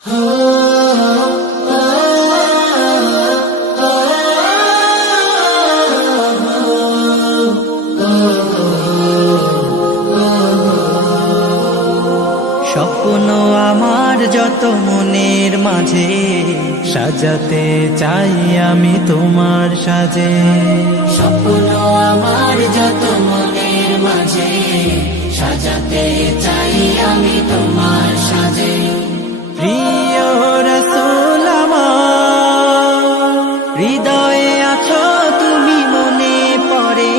স্বপ্ন আমার যত মনের মাঝে সাজাতে চাই আমি তোমার সাজে। স্বপ্ন আমার যত মনের মাঝে সাজাতে চাই আমি তোমার সাজে। প্রিয় রাসূল আমার, হৃদয়ে আছো তুমি মনে পড়ে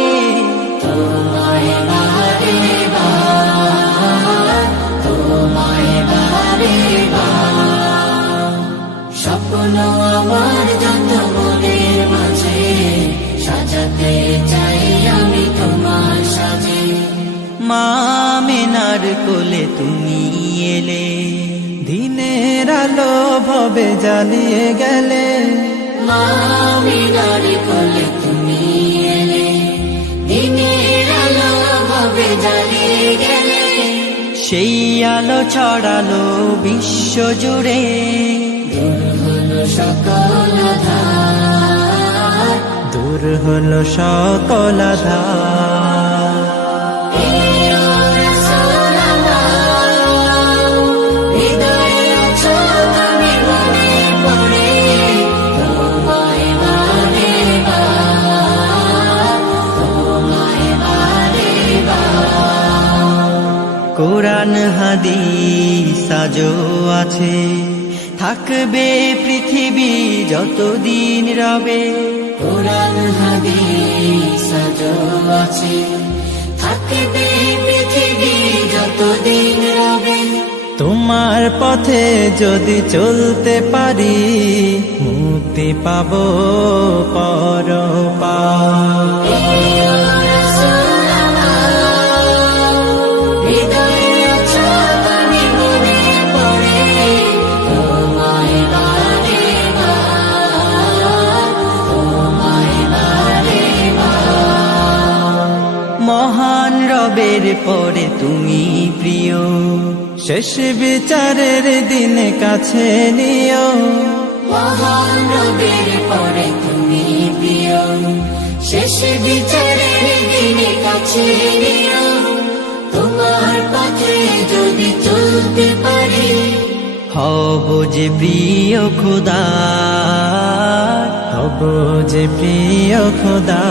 তোমায় বারে বার, তোমায় বারে বার। স্বপ্ন আমার যত মনের মাঝে সাজাতে চাই আমি তোমার সাজে। মা আমিনার কোলে তুমি এলে, দিনের আলো ভবে জ্বালিয়ে গেলে। মা আমিনার কোলে তুমি এলে, দিনের আলো ভাবে জ্বালিয়ে গেলে। সেই আলো ছড়ালো বিশ্ব জুড়ে, দূর হলো সকল আঁধার, দূর হলো সকল আঁধার। প্রিয় রাসূল আমার, হৃদয়ে আছো তুমি মনে পড়ে তোমায় বারে বার, তোমায় বারে বার। কোরআন হাদিস আজও আছে, থাকবে পৃথিবী যতদিন রবে। কোরআন হাদিস আজও আছে, থাকবে পৃথিবী যতদিন রবে। তোমার পথে যদি চলতে পারি, মুক্তি পাবো পরপার। প্রিয় রাসূল আমার, হৃদয়ে আছো তুমি মনে পড়ে তোমায় বারে বার, তোমায় বারে বার। মহান রবের পরে তুমি প্রিয়, শেষ বিচারের দিনে কাছে নিও। মহান রবের পরে তুমি প্রিয়, শেষ বিচারের দিনে কাছে নিও। তোমার পথে যদি চলতে পারি, হব যে প্রিয় খোদা, হব যে প্রিয় খোদা।